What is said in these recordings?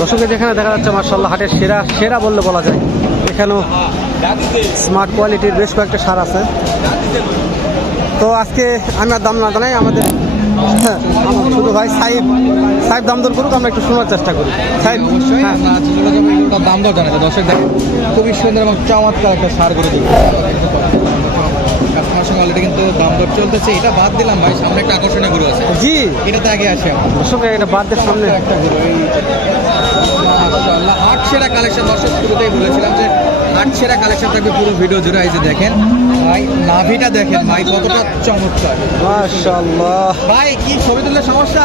দর্শকের যেখানে দেখা যাচ্ছে মার্শাল্লাহ হাটের সেরা সেরা বললে বলা যায়। এখানেও স্মার্ট কোয়ালিটির বেশ কয়েকটা সার আছে। তো আজকে আমি আর দাম না জানাই আমাদের হ্যাঁ, আমার ভাই সাহেব সাহেব দাম দর করুক আমরা একটু শোনার চেষ্টা করি। সাহেব হ্যাঁ। দাম দর জানাতে দর্শক দেখেন খুবই সুন্দর এবং চমৎকার একটা সার করে দিই কাস্টমার সঙ্গে অলরেডি কিন্তু দাম দর চলতেছে। এটা বাদ দিলাম ভাই সামনে একটা আকর্ষণীয় গরু আছে। জি। এটাতে আগে আসে আমার। দর্শক এটা বাদের সামনে। একটা গরু এই মাশাআল্লাহ আট সেরা কালেকশন দর্শক শুরুতেই বলেছিলাম যে আট সেরা কালেকশন থাকবে পুরো ভিডিও জুড়ে। এই যে দেখেন ভাই নাভিটা দেখেন ভাই কতটা চমৎকার। মাশাল্লাহ ভাই কি ছবি তুললে সমস্যা?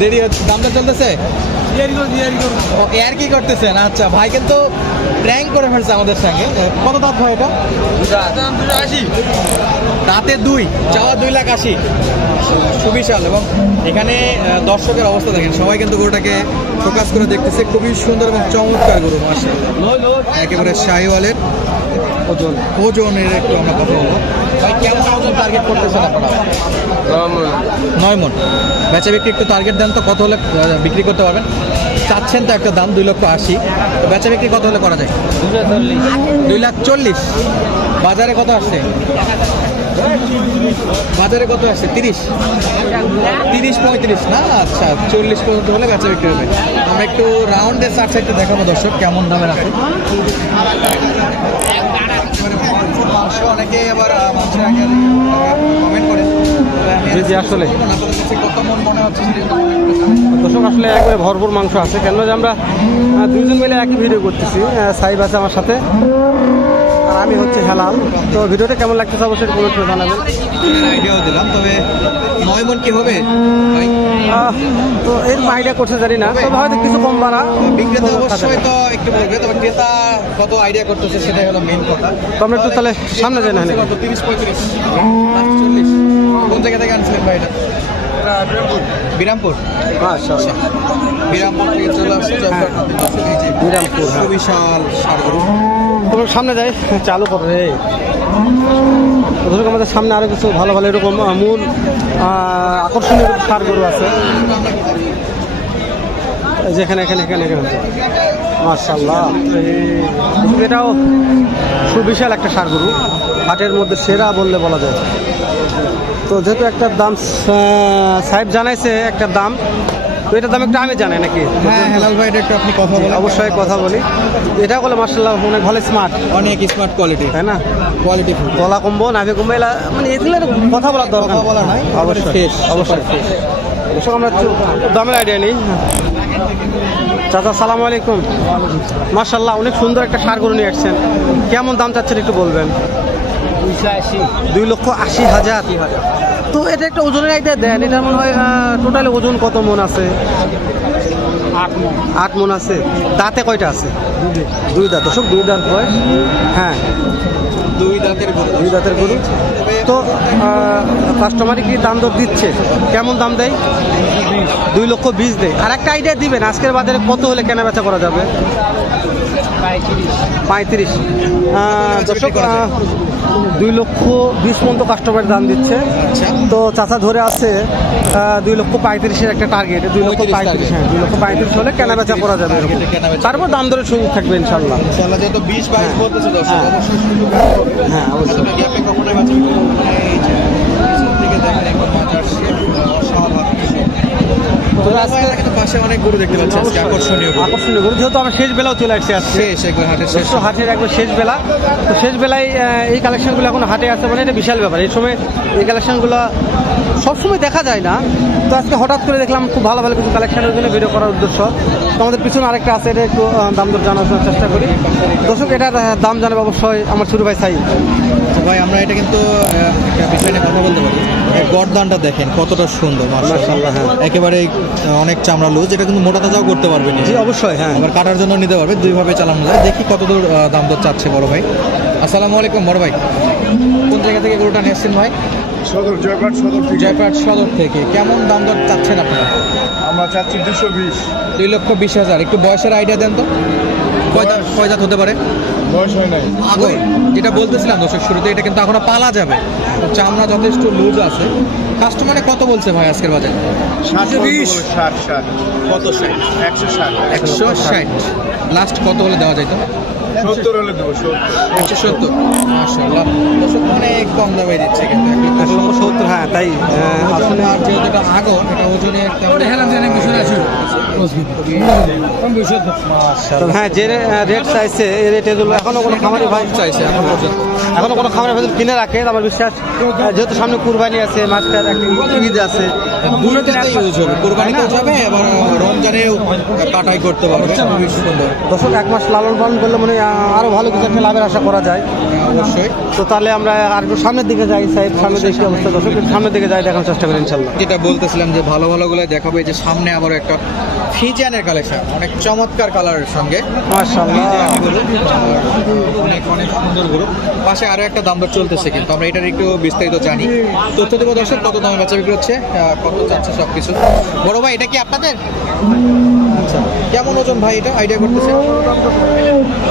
দেরি হচ্ছে দামটা চলতেছে? এর কি করতেছেন? আচ্ছা ভাই কিন্তু প্র্যাঙ্ক করে ফেলছে আমাদের সঙ্গে। কত দাঁত ভাই এটা? দাঁতে দুই চাওয়া দুই লাখ আশি। সুবিশাল। এবং এখানে দর্শকের অবস্থা দেখেন সবাই কিন্তু গরুটাকে ফোকাস করে দেখতেছে। খুবই সুন্দর এবং চমৎকার গরু মাসা একেবারে শাহিওয়ালের ওজন। ওজনের একটু আমরা কথা বলব। কেমন নয় মন। বেচা বিক্রি একটু টার্গেট দেন তো, কত হলে বিক্রি করতে পারবেন? চাচ্ছেন তো একটা দাম, দুই লক্ষ আশি। বেচা বিক্রি কত হলে করা যায়? দুই লাখ চল্লিশ। বাজারে কত আসছে? বাজারে কত আসছে? তিরিশ। তিরিশ পঁয়ত্রিশ। না আচ্ছা চল্লিশ পর্যন্ত হলে বেচা বিক্রি হবে। আমরা একটু রাউন্ডের চার সাইডটা দেখাবো দর্শক, কেমন দামের আছে। মাংস অনেকে আবার আগে কমেন্ট করে। জি, জি, আসলে। দর্শক আসলে একবারে ভরপুর মাংস আছে। কেন যে আমরা দুজন দুইজন মিলে একই ভিডিও করতেছি সাইব আছে আমার সাথে। আমি হচ্ছে হেলাল। তো ভিডিওটা কেমন লাগতেছে অবশ্যই কমেন্ট করে জানাবেন। আইডিয়াও দিলাম তবে নয় মন কি হবে? তো এর আইডিয়া করছে জানি না তবে হয়তো কিছু কম বাড়া বিক্রেতা তো অবশ্যই তো একটু বলবে তবে ক্রেতা কত আইডিয়া করতেছে সেটাই হলো মেইন কথা। তো আমরা একটু তাহলে সামনে যাই না কত তিরিশ পঁয়ত্রিশ। চল্লিশ। কোন জায়গা থেকে আনছিলেন ভাই এটা? বিরামপুর। বিরামপুর থেকে চলে আসছে এই যে বিরামপুর, হ্যাঁ। সুবিশাল সার গরু সামনে যাই। চালু করো রে দর্শক আমাদের সামনে আরও কিছু ভালো ভালো এরকম মূল আকর্ষণীয় সার গরু আছে। যেখানে এখানে এখানে এখানে মার্শাল্লাহ এটাও সুবিশাল একটা সার গরু। হাটের মধ্যে সেরা বললে বলা যায়। তো যেহেতু একটা দাম সাহেব জানাইছে একটা দাম তো এটার দাম একটু আমি জানাই নাকি? হ্যাঁ হেলাল ভাই এটা একটু আপনি কথা বলেন। অবশ্যই কথা বলি। এটা বলে মার্শাল্লাহ অনেক ভালো স্মার্ট অনেক স্মার্ট কোয়ালিটি তাই না? কোয়ালিটি গলা কম্বো নাভি কম্বো এলা মানে এগুলোর কথা বলার দরকার কথা বলা নাই, অবশ্যই অবশ্যই। দর্শক আমরা দামের আইডিয়া নেই। চাচা সালাম আলাইকুম। মার্শাল্লাহ অনেক সুন্দর একটা সার গরু নিয়ে আসছেন। কেমন দাম চাচ্ছেন একটু বলবেন? দুই লক্ষ আশি হাজার। তো এটা একটা ওজনের আইডিয়া দেন। এটা মনে হয় টোটালি ওজন কত মন আছে? আট মন। আছে। দাঁতে কয়টা আছে? দুই দাঁত। দর্শক দুই দাঁত হয়। হ্যাঁ। দুই দাঁতের গরু। দুই দাঁতের গরু। তো কাস্টমারই কি দাম দর দিচ্ছে? কেমন দাম দেয়? দুই লক্ষ বিশ দেয়। আর একটা আইডিয়া দিবেন আজকের বাজারে কত হলে কেনা বেচা করা যাবে? পঁয়ত্রিশ। দর্শক দুই লক্ষ বিশ পর্যন্ত কাস্টমার দাম দিচ্ছে। তো চাচা ধরে আছে দুই লক্ষ পঁয়ত্রিশের একটা টার্গেট দুই লক্ষ পঁয়ত্রিশ হ্যাঁ দুই লক্ষ পঁয়ত্রিশ হলে কেনা বেচা করা যাবে তারপর দাম দরের সুযোগ থাকবে ইনশাল্লাহ হ্যাঁ। হ্যাঁ। অবশ্যই। অনেক গরু দেখতে পাচ্ছি আকর্ষণীয় আকর্ষণীয় গরু। যেহেতু আমরা শেষ বেলাও চলে আসছি আজকে। শেষ হাটের একবার শেষ বেলা। তো শেষ বেলায় এই কালেকশনগুলো এখন হাটে মানে এটা বিশাল ব্যাপার। এই সময় এই কালেকশনগুলো সবসময় দেখা যায় না। তো আজকে হঠাৎ করে দেখলাম খুব ভালো ভালো কিছু কালেকশনের জন্য ভিডিও করার উদ্দেশ্য। আমাদের পিছনে আরেকটা আছে এটা একটু দাম দর জানার চেষ্টা করি। দর্শক এটার দাম জানাবে অবশ্যই আমার ছোট ভাই সাই তো ভাই আমরা এটা কিন্তু একটা বিষয় নিয়ে কথা বলতে পারি। গরদানটা দেখেন কতটা সুন্দর মাশাআল্লাহ, হ্যাঁ। একেবারে অনেক চামড়া লুজ এটা কিন্তু মোটা তাজাও করতে পারবেন জি অবশ্যই হ্যাঁ। আবার কাটার জন্য নিতে পারবে দুইভাবে চালানো যায়। দেখি কত দূর দাম দর চাচ্ছে বড় ভাই। আসসালামু আলাইকুম বড় ভাই। কোন জায়গা থেকে গরুটা নিয়ে এসেছেন ভাই? সদর জয়পাট সদর জয়পাট সদর থেকে। কেমন দাম দর চাচ্ছেন আপনারা? আমরা চাচ্ছি দুশো বিশ। দুই লক্ষ বিশ হাজার। একটু বয়সের আইডিয়া দেন তো। কয় হতে পারে? বয়স হয় নাই। আগেই যেটা বলতেছিলাম দর্শক শুরুতে এটা কিন্তু এখনও পালা যাবে। চামড়া যথেষ্ট লুজ আছে। কাস্টমারে কত বলছে ভাই আজকের বাজারে? সাতশো বিশ ষাট ষাট কত ষাট? একশো ষাট। একশো ষাট। লাস্ট কত হলে দেওয়া যাইতো? সত্তর হলে দেবো একশো সত্তর। মাসাল্লাহ অনেক কম দামে দিচ্ছে কিন্তু এক লক্ষ এক লক্ষ সত্তর হ্যাঁ তাই আহ, আসলে আর যেহেতু এটা আগর এটা ওজনে একটা তো হ্যাঁ যে রেট চাইছে এই রেট এগুলো এখনও কোনো খামারি ভাই চাইছে এখন পর্যন্ত। এখনও কোনো খামারের ভেতর কিনে রাখে আমার বিশ্বাস যেহেতু সামনে কুরবানি আছে মাছটার একটা ঈদ আছে। দুটোতে ইউজ হবে কোরবানিতেও যাবে আবার রমজানেও কাটাই করতে পারবে দর্শক এক মাস লালন পালন করলে মনে হয় আহ, আরও ভালো কিছু একটা লাভের আশা করা যায়। অবশ্যই। তো তাহলে আমরা আর একটু সামনের দিকে যাই সাহেব। সামনে দেখি অবস্থা? দর্শক সামনের দিকে যাই দেখার চেষ্টা করি ইনশাল্লাহ। যেটা বলতেছিলাম যে ভালো ভালো গুলো দেখাবো যে সামনে আবার একটা ফিজিয়ানের কালেকশন অনেক চমৎকার কালারের সঙ্গে। অনেক অনেক সুন্দর গরু। পাশে আরও একটা দাম দর চলতেছে কিন্তু আমরা এটার একটু বিস্তারিত জানি। তথ্য দেবো দর্শক কত দামে বেচা বিক্রি হচ্ছে কত চাচ্ছে সব কিছু বড় ভাই এটা কি আপনাদের? কেমন ওজন ভাই এটা? আইডিয়া করতেছে?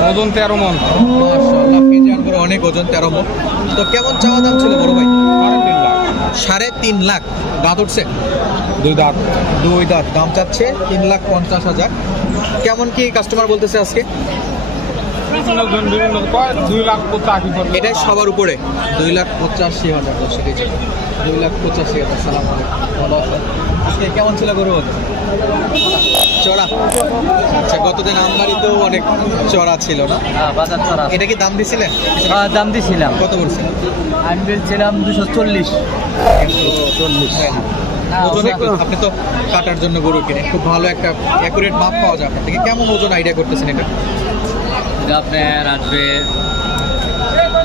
ওজন তেরো মন। মাশাআল্লাহ অনেক ওজন তেরো মন। তো কেমন চাওয়া দাম ছিল বড় ভাই? সাড়ে তিন লাখ। দাঁত উঠছে? দুই দাঁত। দুই দাঁত। দাম চাচ্ছে তিন লাখ পঞ্চাশ হাজার। কেমন কি কাস্টমার বলতেছে আজকে? দুই লাখ পঁচাশি এটা সবার উপরে। দুই লাখ পঁচাশি হাজার। দুই লাখ পঁচাশি হাজার সালাম ভালো আছেন আজকে কেমন ছিল গরু চড়া আচ্ছা গতদিন অনেক চড়া ছিল না? বাজার চড়া এটা কি দাম দিছিলেন? দাম দিছিলাম। কত বলছেন? আমি বলছিলাম দুশো চল্লিশ। চল্লিশ ওজনে আপনি তো কাটার জন্য গরু কিনে খুব ভালো একটা অ্যাকুরেট মাপ পাওয়া যায় আপনার থেকে। কেমন ওজন আইডিয়া করতেছেন এটা আপনার আসবে সাড়ে আট Legally সাড়ে আট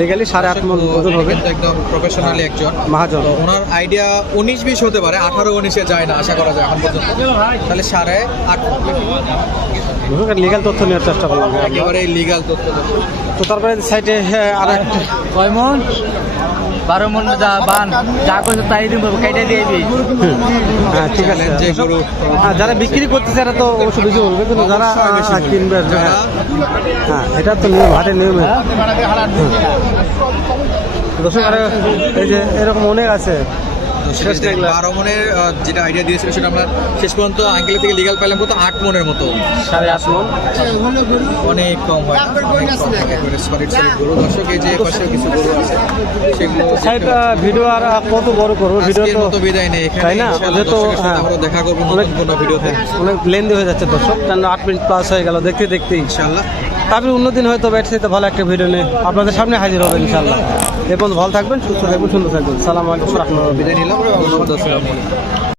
লিগালি সাড়ে আট মন ওজন হবে। একদম প্রফেশনালি একজন। মহাজন। ওনার আইডিয়া উনিশ বিশ হতে পারে আঠারো উনিশে যায় না আশা করা যায় এখন পর্যন্ত। তাহলে সাড়ে আট লিগাল তথ্য নেওয়ার চেষ্টা করলাম। একেবারে লিগাল তথ্য। তো তারপরে সাইডে আর একটা। কয় মন? বারো মন যা বান যা করছে তাই দিব কেটে দিয়ে দিই হ্যাঁ ঠিক আছে। যে গরু হ্যাঁ, যারা বিক্রি করতেছে এরা তো অবশ্যই বেশি বলবে কিন্তু যারা। কিনবে হ্যাঁ। হ্যাঁ এটা তো নিয়ম হাটের নিয়মে। দর্শক আর এই যে এরকম অনেক আছে। বারো মনের যেটা আইডিয়া দিয়েছিল সেটা আমরা শেষ পর্যন্ত আঙ্কেল থেকে লিগাল পেলাম কত? আট মনের মতো। সাড়ে আট মন। অনেক কম হয় গরু। দর্শক এই যে পাশে কিছু গরু আছে সেগুলো ভিডিও আর কত বড় করব? ভিডিও তো বিদায় নেই তাই না? যেহেতু হ্যাঁ। আমরা দেখা করব অনেক নতুন কোনো ভিডিওতে অনেক লেন্দি হয়ে যাচ্ছে দর্শক। কেন আট মিনিট প্লাস হয়ে গেল। দেখতে দেখতে। ইনশাআল্লাহ। তারপরে অন্যদিন হয়তো ব্যাট তো ভালো একটা ভিডিও নিয়ে আপনাদের সামনে হাজির হবে ইনশাল্লাহ এরপর ভালো থাকবেন, সুস্থ থাকবেন, সুন্দর থাকবেন। সালাম আলাইকুম, রহমতুল্লাহ।